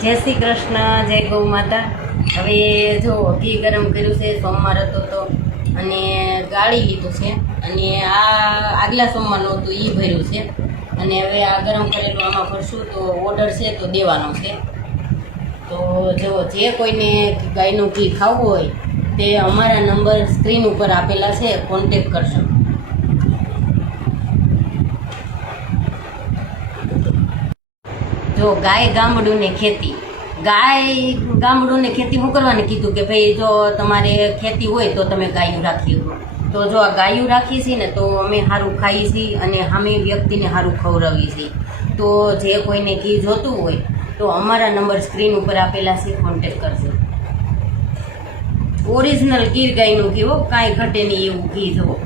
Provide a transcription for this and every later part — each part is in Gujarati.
જય શ્રી કૃષ્ણ, જય ગૌ માતા। હવે જો ઘી ગરમ કર્યું છે, સોમવાર હતો તો અને ગાળી લીધું છે અને આ આગલા સોમવારનું હતું એ ભર્યું છે અને હવે આ ગરમ કરેલું આમાં ભરશું તો ઓર્ડર છે તો દેવાનો છે। તો જો જે કોઈને ગાયનું ઘી ખાવું હોય તે અમારા નંબર સ્ક્રીન ઉપર આપેલા છે, કોન્ટેક્ટ કરશો। જો ગાય ગામડું ને ખેતી, ગાય ગામડું ને ખેતી શું કરવાની કીધું કે ભાઈ જો તમારે ખેતી હોય તો તમે ગાયું રાખી શકો। તો જો આ ગાયું રાખી છે ને તો અમે સારું ખાઈએ છીએ અને સામે વ્યક્તિને સારું ખવડાવીએ છીએ। તો જે કોઈને ઘી જોતું હોય તો અમારા નંબર સ્ક્રીન ઉપર આપેલા છે, કોન્ટેક્ટ કરજો। ઓરિજિનલ ગીર ગાયનું ઘી હો, કાંઈ ઘટે નહીં એવું ઘી જુઓ।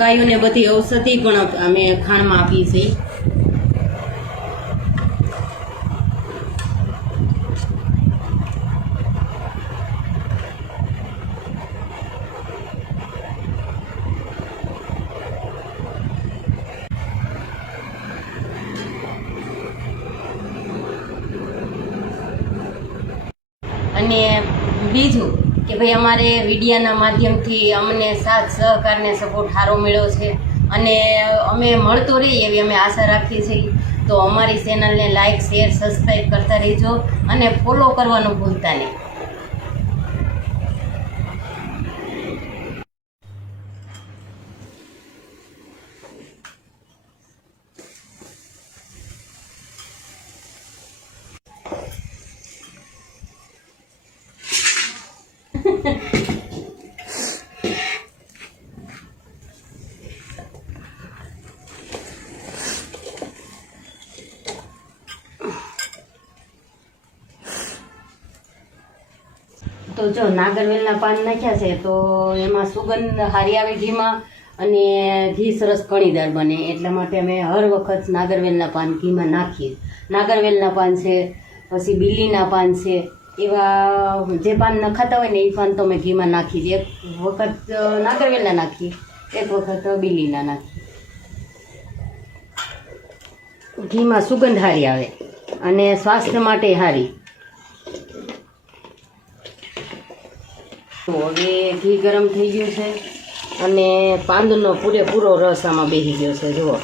ગાયોને બધી ઔષધિ પણ અમે ખાણમાં આપીએ છીએ। અને બીજું કે ભાઈ અમારે વિડીયાના માધ્યમથી અમને સાથ સહકારને સપોર્ટ સારો મળ્યો છે અને અમે મળતો રહીએ એવી અમે આશા રાખીએ છીએ। તો અમારી ચેનલને લાઇક, શેર, સબસ્ક્રાઈબ કરતા રહેજો અને ફોલો કરવાનું ભૂલતા નહીં। તો જો નાગરવેલના પાન નાખ્યા છે તો એમાં સુગંધ સારી આવે ઘીમાં અને ઘી સરસ કણીદાર બને, એટલા માટે અમે હર વખત નાગરવેલના પાન ઘીમાં નાખીએ। નાગરવેલના પાન છે, પછી બીલીના પાન છે, એવા જે પાન નખાતા હોય ને એ પાન તો અમે ઘીમાં નાખીએ। એક વખત નાગરવેલના નાખીએ, એક વખત બીલીના નાખીએ। ઘીમાં સુગંધ સારી આવે અને સ્વાસ્થ્ય માટે સારી। હવે ઘી ગરમ થઈ ગયું છે અને પાંદનો પૂરેપૂરો રસ આમાં બેસી ગયો છે, જુઓ।